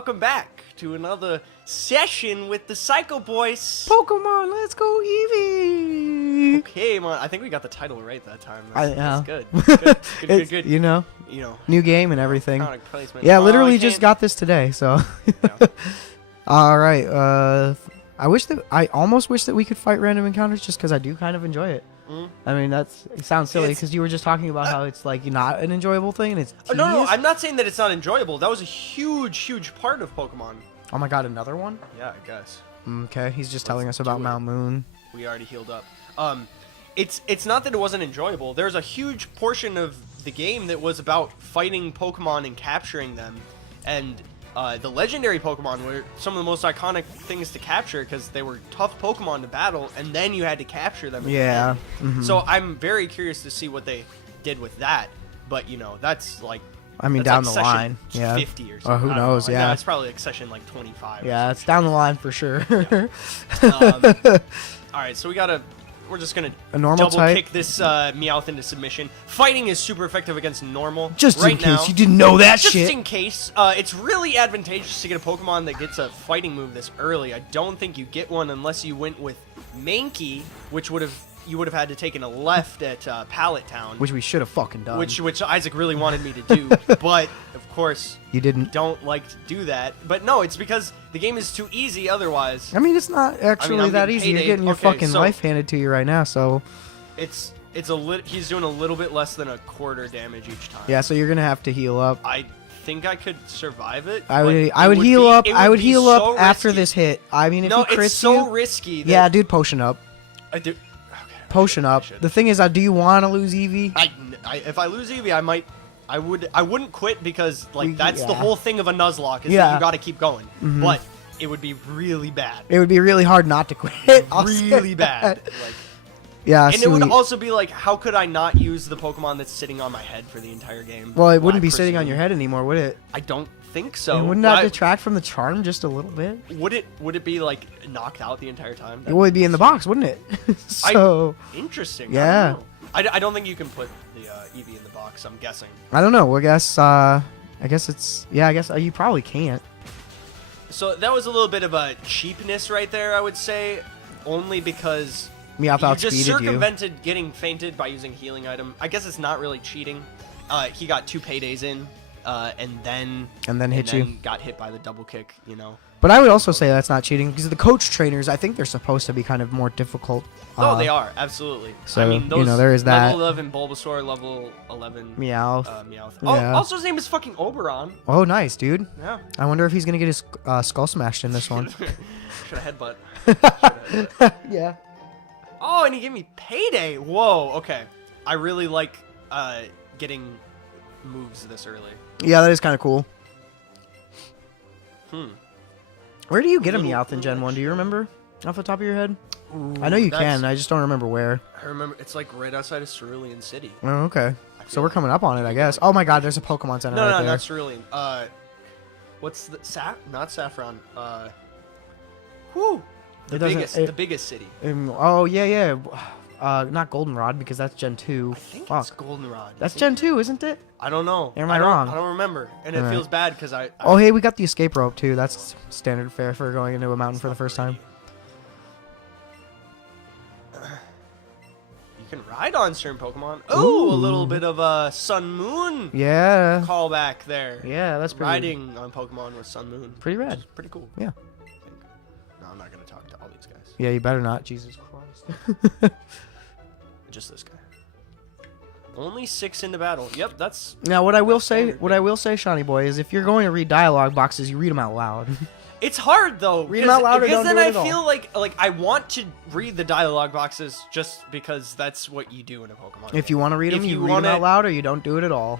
welcome back to another session with the Psycho Boys. Pokemon, let's go Eevee! Okay, man, I think we got the title right that time. Yeah. That's good. Good. You know, You know, new game and everything. product placement. Yeah, Oh, literally I just can't- got this today, so. Yeah. All right. I almost wish that we could fight random encounters just because I do kind of enjoy it. I mean, it sounds silly because you were just talking about how it's like not an enjoyable thing and it's Oh, no, tedious. I'm not saying that it's not enjoyable. That was a huge part of Pokemon. Oh my god, another one? Yeah, I guess. Okay, he's just telling us about do it. Mount Moon. We already healed up. It's not that it wasn't enjoyable. There's a huge portion of the game that was about fighting Pokemon and capturing them, and the legendary Pokemon were some of the most iconic things to capture because they were tough Pokemon to battle, and then you had to capture them. Yeah. So I'm very curious to see what they did with that. But you know, that's like. I mean, That's down like the session line. Yeah. 50 or Oh, something. who I don't knows? know. Yeah. It's probably like session like 25. Yeah, it's down the line for sure. All right, so we're just gonna A normal double type? kick this Meowth into submission. Fighting is super effective against normal. Just right in case now. you didn't know that Just shit. in case, it's really advantageous to get a Pokemon that gets a fighting move this early. I don't think you get one unless you went with Mankey, which you would have had to taken a left at Pallet Town, Which we should have fucking done. which Isaac really wanted me to do, but of course you didn't. don't like to do that. But no, it's because the game is too easy otherwise. I mean, it's not actually I'm that getting easy. You're payday. getting your Okay, fucking so- life handed to you right now, so He's doing a little bit less than a quarter damage each time. yeah. So you're gonna have to heal up. I think I could survive it. I but would. it I would heal be- up. it I would be heal so up after risky. this hit. I mean, if No, he crits it's so you, risky. That yeah, dude, potion up. I do. Potion up. should. The thing is, do you want to lose Eevee? If I lose Eevee, I might. I wouldn't quit because like that's the yeah. whole thing of a Nuzlocke is Yeah. that you got to keep going. Mhm. But it would be really bad. It would be really hard not to quit. I'll say Really bad. that. Like, Yeah, and it would sweet. also be like, how could I not use the Pokemon that's sitting on my head for the entire game? Well, it Well, wouldn't I be sitting on presume- your head anymore, would it? I don't think so. And wouldn't that Why- detract from the charm just a little bit? Would it be like knocked out the entire time? It would be in the box, wouldn't it? So Interesting. Yeah. I don't think you can put the Eevee in the box. I'm guessing. I don't know. I guess it's yeah. I guess you probably can't. So that was a little bit of a cheapness right there, I would say, only because Meowth you just outspeeded you. circumvented getting fainted by using healing item. I guess it's not really cheating. He got 2 paydays in, and then hit you. got hit by the double kick. You know. But I would also say that's not cheating because the coach trainers, I think they're supposed to be kind of more difficult. Oh, they are absolutely. so, I mean, you those know, there is that. Level 11 Bulbasaur, level 11 Meowth. Meowth. Yeah. Oh, also his name is fucking Oberon. Oh, nice, dude. Yeah. I wonder if he's gonna get his skull smashed in this one. Should have headbutt. Yeah. Oh, and he gave me payday. Whoa. Okay. I really like getting moves this early. Yeah, that is kind of cool. Where do you get a Little- Meowth in Gen 1? Do you remember off the top of your head? Ooh, I know you that's- can. I just don't remember where. I remember it's like right outside of Cerulean City. Oh, okay. I So feel we're like- coming up on it, I guess. Oh my god, there's a Pokemon Center No, right no, there. not Cerulean. What's the not Saffron? Whew. It doesn't- The biggest city. Oh, yeah, yeah. Not Goldenrod because that's Gen 2. I think Fuck. it's Goldenrod. That's Gen 2, isn't it? I don't know. Am I don't- wrong? I don't remember, and it Alright. feels bad because I. Oh, hey, we got the escape rope too. That's standard fare for going into a mountain for the first time. You can ride on certain Pokemon. Oh, a little bit of a Sun Moon Yeah. callback there. Yeah, that's pretty, Riding on Pokemon with Sun Moon. pretty which rad. is pretty cool. Yeah. I think. No, I'm not gonna talk to all these guys. Yeah, you better not. Jesus Christ. Just this guy. Only 6 into battle. Yep, that's. Now, what I will say, standard, Shawnee Boy, is if you're going to read dialogue boxes, you read them out loud. It's hard though. Read 'em out loud or because don't then do it I at all. feel like I want to read the dialogue boxes just because that's what you do in a Pokemon. If you want to read them, If you you read them wanna- out loud or you don't do it at all.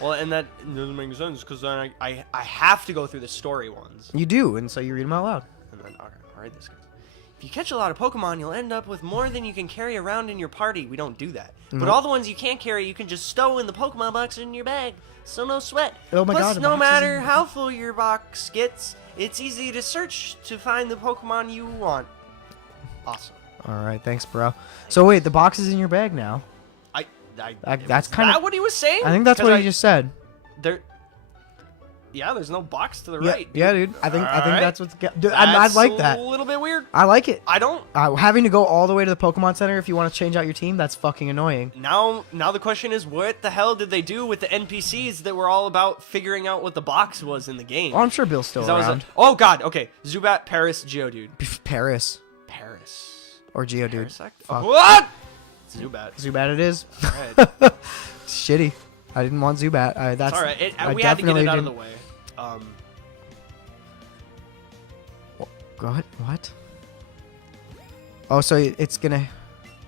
Well, and that doesn't make sense because then I have to go through the story ones. You do, and so you read them out loud. And then, all right, this guy. If you catch a lot of Pokemon, you'll end up with more than you can carry around in your party. We don't do that. But all the ones you can't carry, you can just stow in the Pokemon box in your bag. So no sweat. Oh my Plus, God, the no box is matter in- how full your box gets, it's easy to search to find the Pokemon you want. Awesome. All right, thanks, bro. So wait, the box is in your bag now. I That's is kinda- that what he was saying? I think that's what Because he just said. There, Yeah, there's no box to the Yeah, right. yeah, dude. I think Alright. that's what's. Dude, I like that. A little bit weird. I like it. I don't. Having to go all the way to the Pokemon Center if you want to change out your team, that's fucking annoying. Now the question is, what the hell did they do with the NPCs that were all about figuring out what the box was in the game? Oh, I'm sure Bill's still 'Cause that was around. oh god, okay. Zubat, Paris, Geodude. Paris Paris. or Geodude. Parasect? Fuck. What? Zubat. Zubat it is. Alright. Shitty. I didn't want Zubat. That's All right. I We had to get definitely it out of the didn't- way. What? Oh, so it's gonna.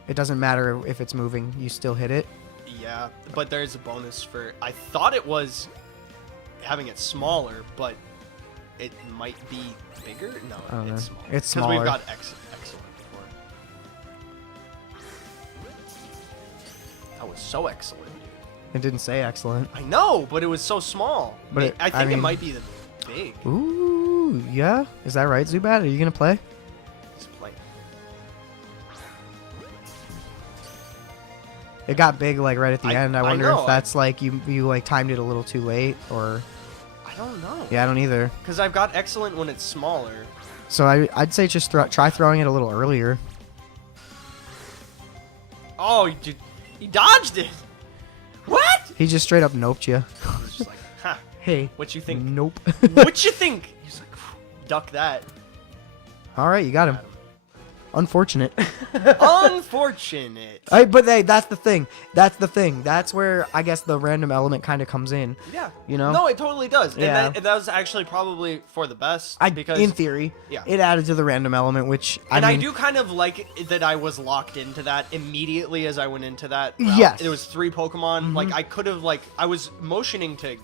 It doesn't matter if it's moving. You still hit it. Yeah, but there's a bonus for. I thought it was having it smaller, but it might be bigger. No, Oh, no. it's smaller. It's because we've smaller. got excellent before. That was so excellent. It didn't say excellent. I know, but it was so small. But I think it mean- might be the big. Ooh, yeah. Is that right, Zubat? Are you gonna play? Let's play. It got big like right at the end. I wonder know, if that's like you like timed it a little too late or. I don't know. Yeah, I don't either. Because I've got excellent when it's smaller. So I'd say just try throwing it a little earlier. Oh, you dodged it. What? He just straight up noped you. He's just like, ha. Hey. What you think? Nope. What you think? He's like, duck that. All right, you got him. Unfortunate. Unfortunate. But hey, that's the thing. That's where I guess the random element kind of comes in. Yeah. You know? No, it totally does. Yeah. And that was actually probably for the best. Because in theory, Yeah. it added to the random element, which I and mean, I do kind of like that I was locked into that immediately as I went into that route. Yes. It was 3 Pokemon. Like, I could have, I was motioning to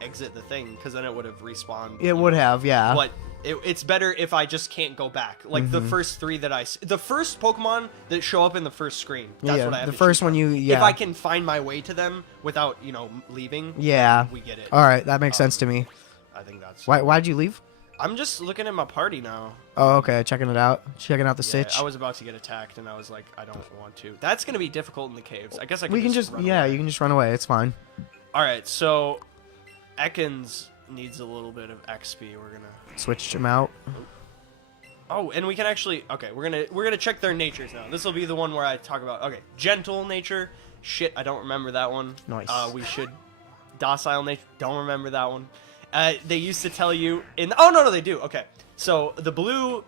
exit the thing, because then it would have respawned. It would have, yeah. But it's better if I just can't go back. Like, the first 3 that the first Pokemon that show up in the first screen. That's what I have the to first choose one from. yeah. If I can find my way to them without, leaving, Yeah. we get it. All right, that makes sense to me. I think that's... Why'd you leave? I'm just looking at my party now. Oh, okay, checking it out. Checking out the Yeah, sitch. I was about to get attacked, and I was like, I don't want to. That's going to be difficult in the caves. I guess I can We can just run yeah, away. you can just run away. It's fine. All right, so Ekans needs a little bit of XP. We're going to... Switched him out. Oh, and we can actually... Okay, we're gonna check their natures now. This will be the one where I talk about... Okay, gentle nature. Shit, I don't remember that one. Nice. We should... Docile nature. Don't remember that one. They used to tell you in... Oh, no, they do. Okay. So, the blue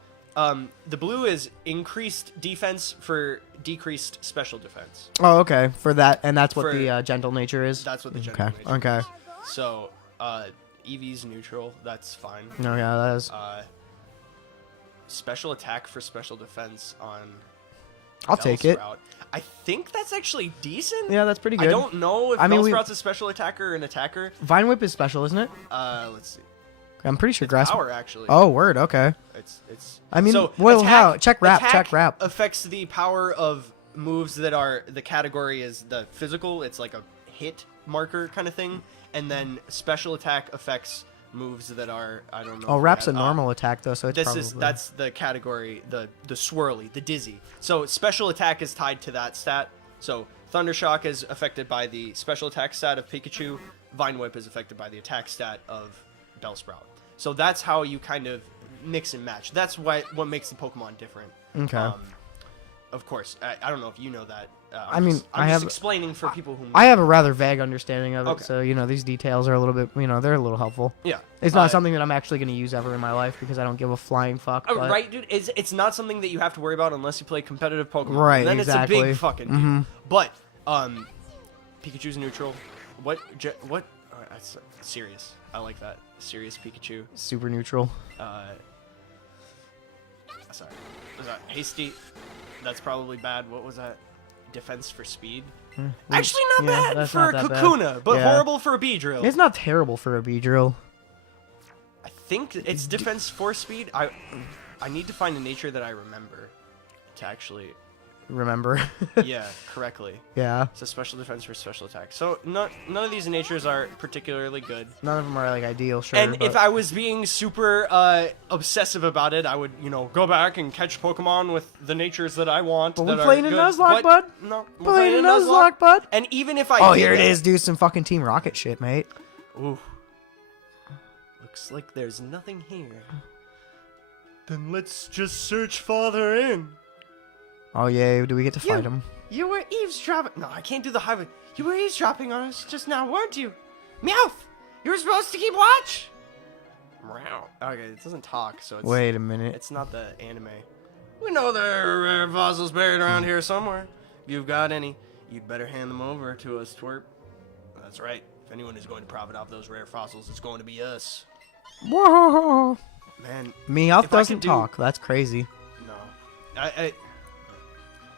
is increased defense for decreased special defense. Oh, okay. For that, and that's what For- the gentle nature is. That's what the gentle Okay. nature Okay. is. So, Eevee's neutral. That's fine. No, yeah, that is. Special attack for special defense on... I'll take it. Bellsprout. I think that's actually decent. Yeah, that's pretty good. I don't know if I mean, Bellsprout's a special attacker or an attacker. Vine Whip is special, isn't it? Let's see. I'm pretty sure It's Grass. power, actually. Oh, word. Okay. It's. I mean, so well, attack, how? Check rap. attack Check rap. affects the power of moves that are... The category is the physical. It's like a hit marker kind of thing. And then special attack affects moves that are... I don't know. Oh, if rap's we a had- normal attack though, so it's probably. That's the category, the swirly, the dizzy. So special attack is tied to that stat. So Thundershock is affected by the special attack stat of Pikachu. Vine Whip is affected by the attack stat of Bellsprout. So that's how you kind of mix and match. That's what makes the Pokemon different. Okay. Of course, I don't know if you know that. I mean, I'm I just have- explaining for people who. I have a rather vague understanding of it, Okay. so these details are a little bit, they're a little helpful. Yeah. It's not something that I'm actually going to use ever in my life because I don't give a flying fuck. But Right, dude. It's not something that you have to worry about unless you play competitive Pokemon. Right, And then exactly. it's a big fucking deal. But Pikachu's neutral. What? That's serious. I like that. Serious Pikachu. Super neutral. Sorry. Was that hasty? That's probably bad. What was that? Defense for speed. Actually, not Yeah, bad that's for not that bad. Kakuna, but Yeah. horrible for a Beedrill. It's not terrible for a Beedrill. I think it's defense for speed. I need to find a nature that I remember to actually Remember? yeah correctly. Yeah. So special defense for special attack. So none of these natures are particularly good. None of them are like ideal, sure. And if but- I was being super obsessive about it, I would, go back and catch Pokemon with the natures that I want. But that we are playing a good. Nuzlocke, But bud. No, we're playing a playing Nuzlocke, bud. And even if I Oh, did here it that- is, dude. Some fucking Team Rocket shit, mate. Ooh. Looks like there's nothing here. Then let's just search farther in. Oh, yeah. Do we get to fight him? You were eavesdropping. No, I can't do the highway. You were eavesdropping on us just now, weren't you? Meowth! You were supposed to keep watch! Meow. Okay, it doesn't talk, so it's... Wait a minute. It's not the anime. We know there are rare fossils buried around here somewhere. If you've got any, you'd better hand them over to us, twerp. That's right. If anyone is going to profit off those rare fossils, it's going to be us. Whoa! Man, Meowth doesn't talk. That's crazy. No. I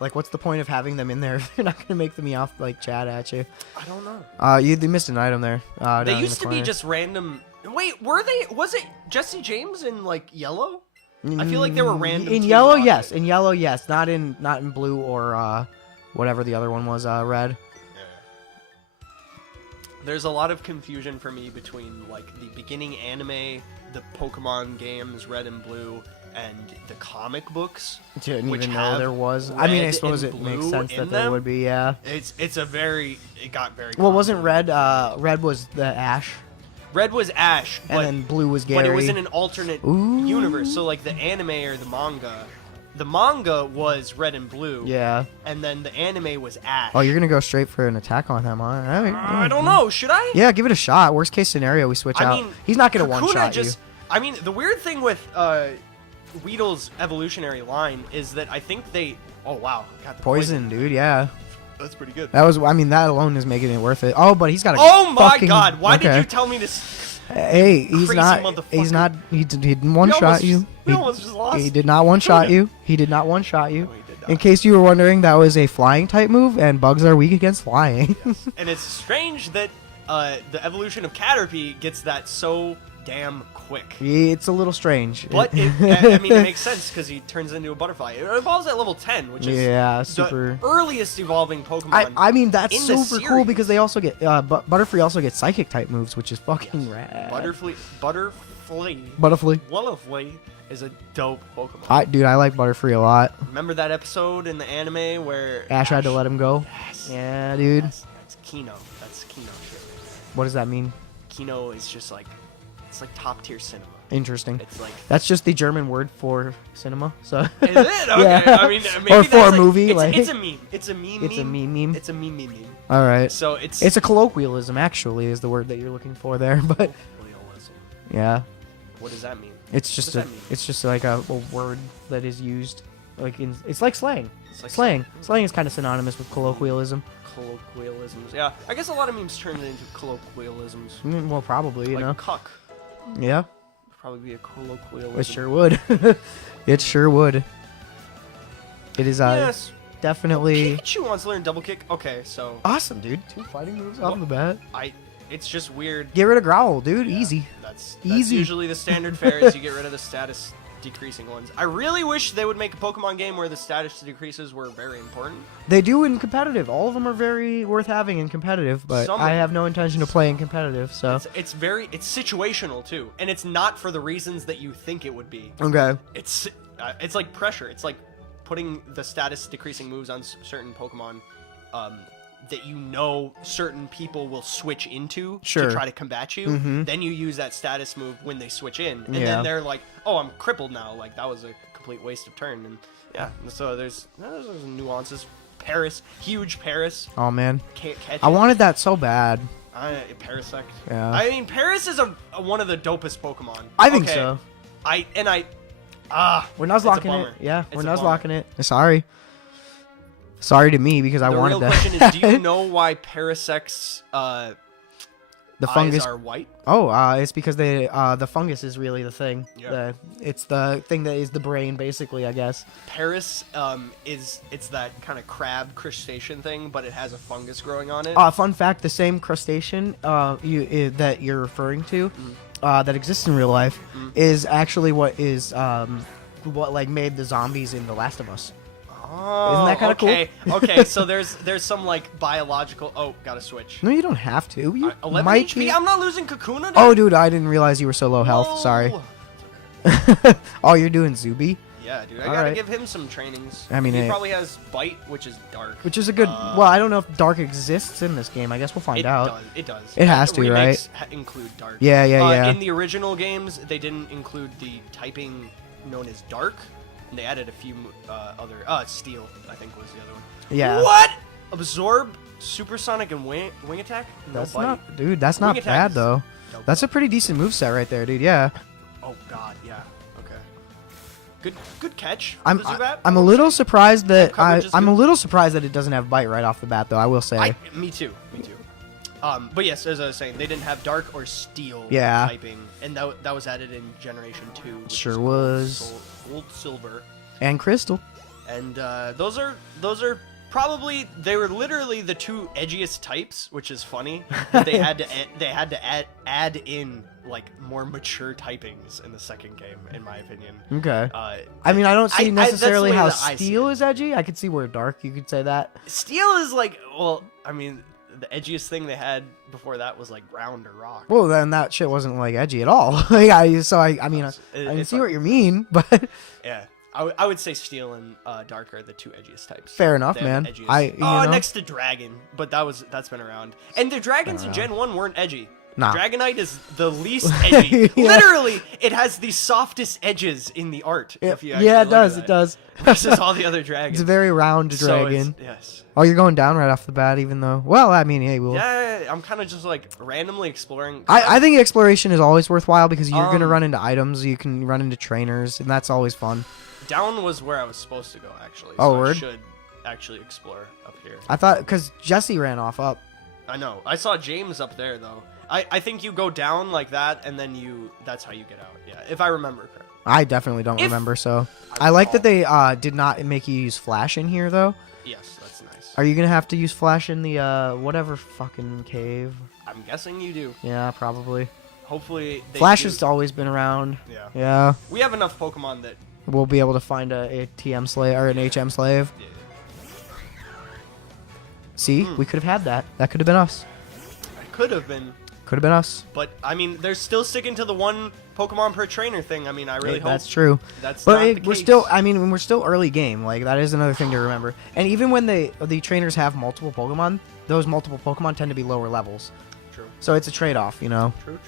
Like, what's the point of having them in there if you're not going to make the Meowth, like, chat at you? don't know. You missed an item there. They used to be just random... Wait, were they... Was it Jesse James in, like, yellow? I feel like they were random. In yellow, yes. In yellow, yes. Not in blue or whatever the other one was, red. There's a lot of confusion for me between, like, the beginning anime, the Pokemon games, Red and Blue, and the comic books. Didn't even know there was. I mean, I suppose it makes sense that there would be, yeah. It got very Well, wasn't Red, Red was the Ash. Red was Ash, and then Blue was Gary. But it was in an alternate universe. So, like, the anime or the manga was Red and Blue. Yeah. And then the anime was Ash. Oh, you're going to go straight for an attack on him, huh? I don't know. Should I? Yeah, give it a shot. Worst case scenario, we switch out. He's not going to one-shot you. I mean, the weird thing with Weedle's evolutionary line is that I think they... Oh, wow. Got the poison, dude, yeah. That's pretty good. That was, I mean, that alone is making it worth it. Oh, but he's got a Oh my god, why did you tell me this? Hey, he didn't one-shot you. We almost just lost. He did not one-shot you. He did not one-shot you. No, he did not. In case you were wondering, that was a flying type move, and bugs are weak against flying. Yes. And it's strange that the evolution of Caterpie gets that so damn quick. It's a little strange. But I mean, it makes sense because he turns into a butterfly. It evolves at level 10, which is super the earliest evolving Pokemon. I mean, that's super cool because they also get Butterfree also gets psychic type moves, which is fucking rad. Butterfree is a dope Pokemon. Dude, I like Butterfree a lot. Remember that episode in the anime where Ash had to let him go? Yes. Yeah, dude. That's Kino. That's Kino shit. What does that mean? Kino is just like, it's like top tier cinema. Interesting. It's like that's just the German word for cinema. So is it? Okay. Yeah. I mean, maybe or for a movie, it's a meme. It's a meme. It's a meme. It's a meme. All right. So it's a colloquialism, actually, is the word that you're looking for there. But colloquialism. Yeah. What does that mean? It's just like a word that is used like it's like slang. It's like slang. Slang is kind of synonymous with colloquialism. Colloquialisms. Yeah, I guess a lot of memes turn into colloquialisms. Well, probably, you know. Cuck. Yeah. Probably be a colloquialism. It sure would. It sure would. It is yes. Definitely. Pikachu wants to learn double kick. Okay, so awesome, dude. 2 fighting moves off the bat. It's just weird. Get rid of Growl, dude. Yeah, easy. That's easy. Usually the standard fare is you get rid of the status decreasing ones. I really wish they would make a Pokemon game where the status decreases were very important. They do in competitive. All of them are very worth having in competitive, but I have no intention of playing competitive, so it's situational too, and it's not for the reasons that you think it would be. Okay. It's like pressure. It's like putting the status decreasing moves on certain Pokemon that you know certain people will switch into to try to combat you. Then you use that status move when they switch in, and then they're like, "Oh, I'm crippled now." Like that was a complete waste of turn. And yeah, so there's nuances. Paris, huge Paris. Oh man, can't catch it. I wanted that so bad. Parasect. Yeah. I mean, Paris is one of the dopest Pokemon. I think so. We're Nuzlocking it. Yeah, we're Nuzlocking it. Sorry to me because I wanted that. The real question is, do you know why Parasect's the fungus eyes are white? Oh, it's because the fungus is really the thing. Yeah. It's the thing that is the brain, basically, I guess. Paris it's that kind of crab crustacean thing, but it has a fungus growing on it. Fun fact: the same crustacean that you're referring to, that exists in real life, is actually what made the zombies in The Last of Us. Oh, isn't that kind of cool? Okay, so there's some like biological. Oh, gotta switch. No, you don't have to. You 11 might HP. be. I'm not losing Kakuna. Dude. Oh, dude, I didn't realize you were so low health. Sorry. Oh, you're doing Zuby? Yeah, dude. I All gotta right. give him some trainings. I mean, he it- probably has Bite, which is dark. Which is a good. Well, I don't know if dark exists in this game. I guess we'll find out. It does. It has to, Remakes include dark. Yeah, yeah. In the original games, they didn't include the typing known as dark, and they added a few other. Steel, I think, was the other one. Yeah. What? Absorb, supersonic, and wing attack? No That's bite. not, dude. That's Wing not attack bad is- though. no That's a pretty decent moveset right there, dude. Yeah. Oh God, yeah. Okay. Good catch. I'm the Zubat. I'm a little surprised that Coverage is I'm a good. little surprised that it doesn't have bite right off the bat though. I will say. Me too. But yes, as I was saying, they didn't have dark or steel Yeah. typing, and that was added in Generation 2. Which Sure is was. Gold, silver, And crystal. and those are probably they were literally the two edgiest types, which is funny. That they had to add in like more mature typings in the second game, in my opinion. Okay. Uh, I mean, I don't see that's the necessarily way how that I see steel it. is edgy. I could see where dark. You could say that. Steel is like, well, I mean, the edgiest thing they had before that was like ground or rock. Well, then that shit wasn't like edgy at all. Like, I mean, I can It's see like- what you mean, but Yeah, I would say steel and dark are the two edgiest types. fair enough, They have man. the edgiest- I you know, next to dragon, but that's been around. And the dragons in Gen 1 weren't edgy. Nah. Dragonite is the least edgy. Yeah. Literally, it has the softest edges in the art. If you yeah, actually it look does. at It does. Versus all the other dragons. It's a very round So dragon. yes. Oh, you're going down right off the bat, even though. Well, I mean, hey, we'll. Yeah, I'm kind of just like randomly exploring. I think exploration is always worthwhile because you're gonna Um, run into items, you can run into trainers, and that's always fun. Down was where I was supposed to go, actually. Oh, so word? I should actually explore up here. I thought because Jesse ran off up. I know. I saw James up there, though. I think you go down like that, and then that's how you get out. Yeah, if I remember correctly. I definitely don't If remember, so I I like that recall. they did not make you use flash in here though. Yes, that's nice. Are you gonna have to use flash in the whatever fucking cave? I'm guessing you do. Yeah, probably. Hopefully they Flash do. has always been around. Yeah. Yeah, We have enough Pokemon that... we'll be able to find a TM slave or an HM slave. Yeah, See, we could have had that. That could have been us. it could have been, Could have been us. but, I mean, they're still sticking to the one Pokemon per trainer thing. I mean, I really hope That's true. that's But not the we're case. still. I mean, we're still early game. Like that is another thing to remember. And even when the trainers have multiple Pokemon, those multiple Pokemon tend to be lower levels. True. So it's a trade-off, you know. True.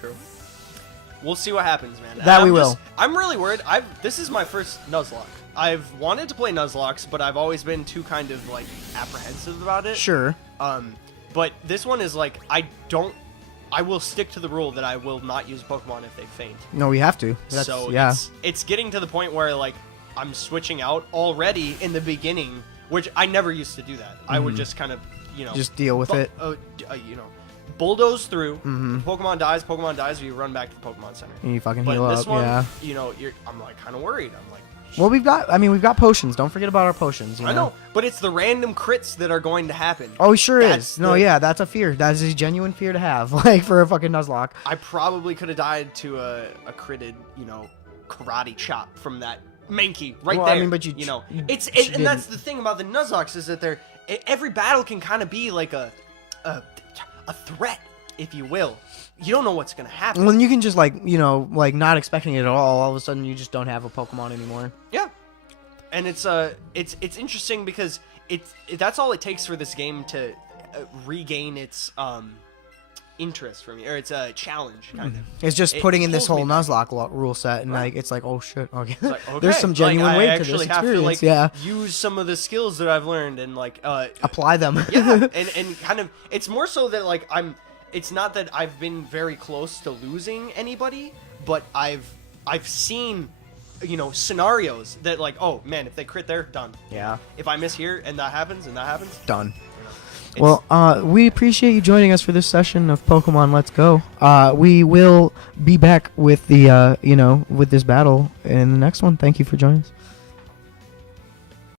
We'll see what happens, man. That we I'm will. I'm really worried. This is my first Nuzlocke. I've wanted to play Nuzlocks, but I've always been too kind of like apprehensive about it. Sure. But this one is like I will stick to the rule that I will not use Pokemon if they faint. No, we have to. That's, So yeah. it's getting to the point where like I'm switching out already in the beginning, which I never used to do that. I would just kind of Just deal with it. bulldoze through. If Pokemon dies, you run back to the Pokemon Center. And you fucking But heal this up. one, Yeah. I'm like kind of worried. I'm like, Well, we've got potions. Don't forget about our potions. You know? I know, but it's the random crits that are going to happen. Oh, sure That's is. No, the- yeah, that's a fear. That is a genuine fear to have, like for a fucking Nuzlocke. I probably could have died to a critted, karate chop from that Mankey right Well, there. I mean, but you and that's the thing about the Nuzlocks is that every battle can kind of be like a threat, if you will. You don't know what's gonna happen. Well, then you can just like not expecting it at all of a sudden you just don't have a Pokemon anymore. Yeah, and it's interesting because that's all it takes for this game to regain its interest for me, or it's a challenge kind of. It's just It putting in this pulls whole me back. Nuzlocke rule set, and Right. like it's like, oh shit, okay. It's like, okay, There's some genuine like, weight I to this actually have experience. to Yeah, use some of the skills that I've learned and like apply them. yeah, and kind of it's more so that like it's not that I've been very close to losing anybody, but I've seen scenarios that like, oh man, if they crit there, done. Yeah. If I miss here and that happens, Done. it's- Well, we appreciate you joining us for this session of Pokemon Let's Go. We will be back with the with this battle in the next one. Thank you for joining us.